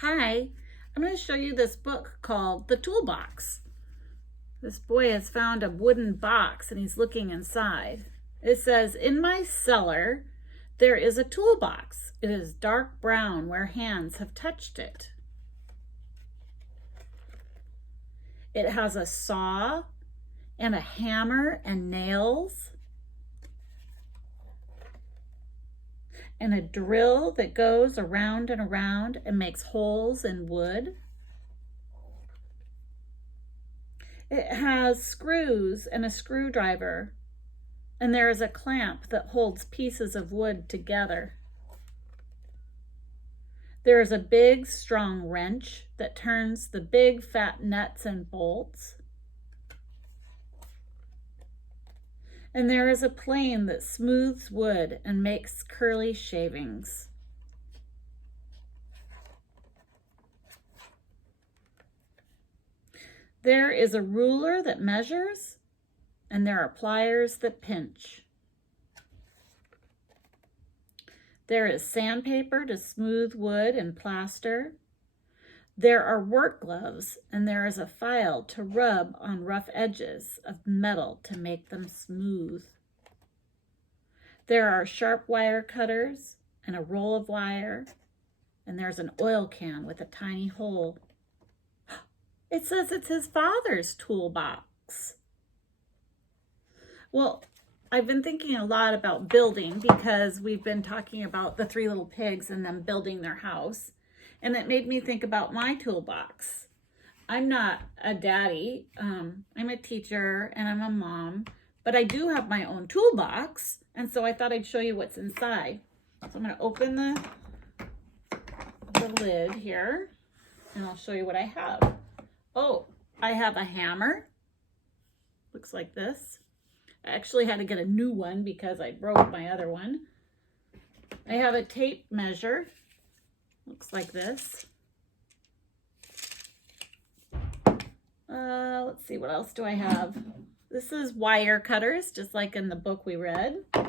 Hi, I'm going to show you this book called The Toolbox. This boy has found a wooden box and he's looking inside. It says, "In my cellar, there is a toolbox. It is dark brown where hands have touched it. It has a saw and a hammer and nails and a drill that goes around and around and makes holes in wood. It has screws and a screwdriver, and there is a clamp that holds pieces of wood together. There is a big, strong wrench that turns the big, fat nuts and bolts. And there is a plane that smooths wood and makes curly shavings. There is a ruler that measures, and there are pliers that pinch. There is sandpaper to smooth wood and plaster. There are work gloves, and there is a file to rub on rough edges of metal to make them smooth. There are sharp wire cutters and a roll of wire, and there's an oil can with a tiny hole. It says it's his father's toolbox. Well, I've been thinking a lot about building because we've been talking about the Three Little Pigs and them building their house. And it made me think about my toolbox. I'm not a daddy. I'm a teacher and I'm a mom, but I do have my own toolbox. And so I thought I'd show you what's inside. So I'm going to open the lid here and I'll show you what I have. Oh, I have a hammer. Looks like this. I actually had to get a new one because I broke my other one. I have a tape measure. Looks like this. Let's see, what else do I have? This is wire cutters, just like in the book we read. I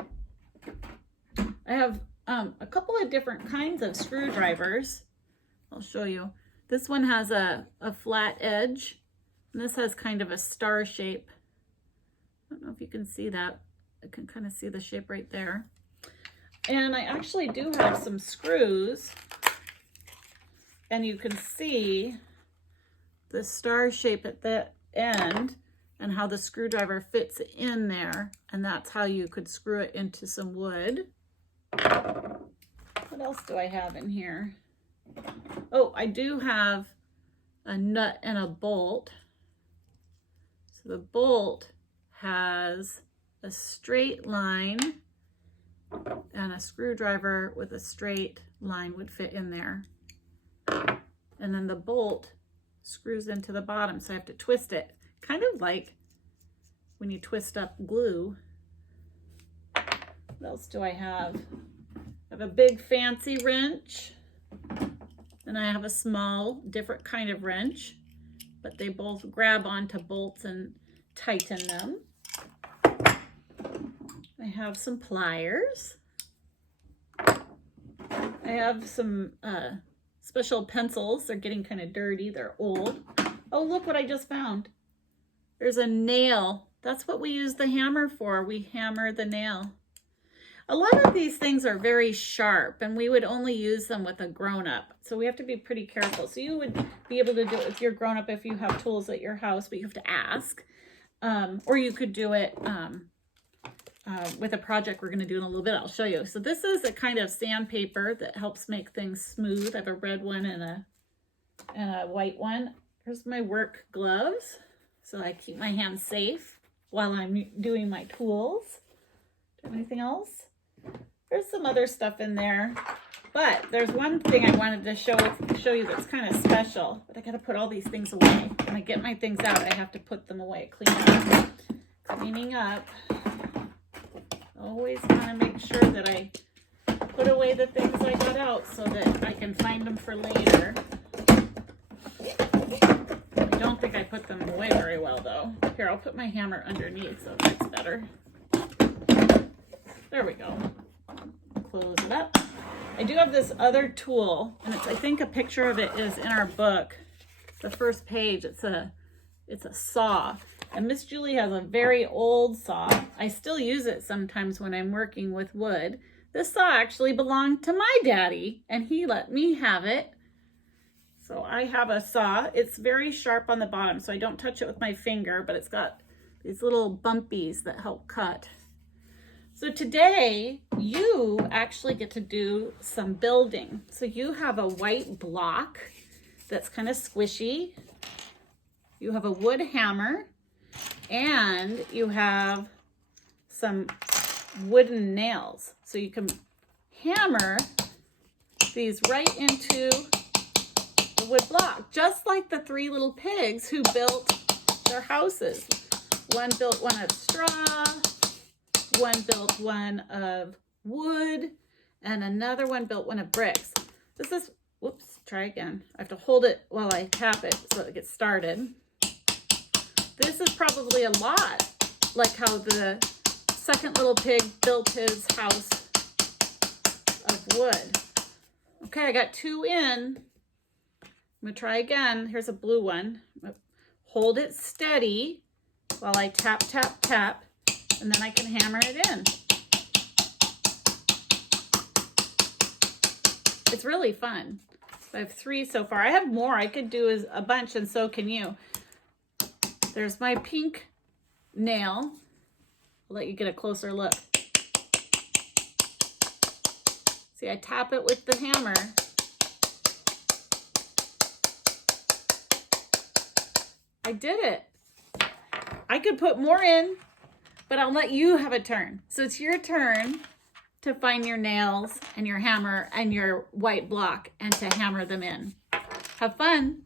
have a couple of different kinds of screwdrivers. I'll show you. This one has a flat edge, and this has kind of a star shape. I don't know if you can see that. I can kind of see the shape right there. And I actually do have some screws, and you can see the star shape at the end and how the screwdriver fits in there, and that's how you could screw it into some wood. What else do I have in here? Oh, I do have a nut and a bolt. So the bolt has a straight line, and a screwdriver with a straight line would fit in there. And then the bolt screws into the bottom, so I have to twist it, kind of like when you twist up glue. What else do I have? I have a big fancy wrench, and I have a small, different kind of wrench, but they both grab onto bolts and tighten them. I have some pliers. I have some special pencils. They're getting kind of dirty. They're old. Oh, look what I just found. There's a nail. That's what we use the hammer for. We hammer the nail. A lot of these things are very sharp, and we would only use them with a grown-up. So we have to be pretty careful. So you would be able to do it with your grown-up if you have tools at your house, but you have to ask. Or you could do it with a project we're going to do in a little bit. I'll show you. So this is a kind of sandpaper that helps make things smooth. I have a red one and a white one. Here's my work gloves, so I keep my hands safe while I'm doing my tools. Do you have anything else? There's some other stuff in there, but there's one thing I wanted to show you that's kind of special. But I got to put all these things away. When I get my things out, I have to put them away. Cleaning up. Always want to make sure that I put away the things I got out so that I can find them for later. I don't think I put them away very well, though. Here, I'll put my hammer underneath so that's better. There we go. Close it up. I do have this other tool, and I think a picture of it is in our book. The first page, it's a saw. And Miss Julie has a very old saw. I still use it sometimes when I'm working with wood. This saw actually belonged to my daddy, and he let me have it. So I have a saw. It's very sharp on the bottom, so I don't touch it with my finger, but it's got these little bumpies that help cut. So today, you actually get to do some building. So you have a white block that's kind of squishy. You have a wood hammer, and you have some wooden nails. So you can hammer these right into the wood block, just like the 3 little pigs who built their houses. One built one of straw, one built one of wood, and another one built one of bricks. This is, whoops, try again. I have to hold it while I tap it so it gets started. This is probably a lot like how the second little pig built his house of wood. Okay, I got 2 in. I'm gonna try again. Here's a blue one. Hold it steady while I tap, tap, tap, and then I can hammer it in. It's really fun. I have 3 so far. I have more. I could do a bunch, and so can you. There's my pink nail. I'll let you get a closer look. See, I tap it with the hammer. I did it. I could put more in, but I'll let you have a turn. So it's your turn to find your nails and your hammer and your white block and to hammer them in. Have fun.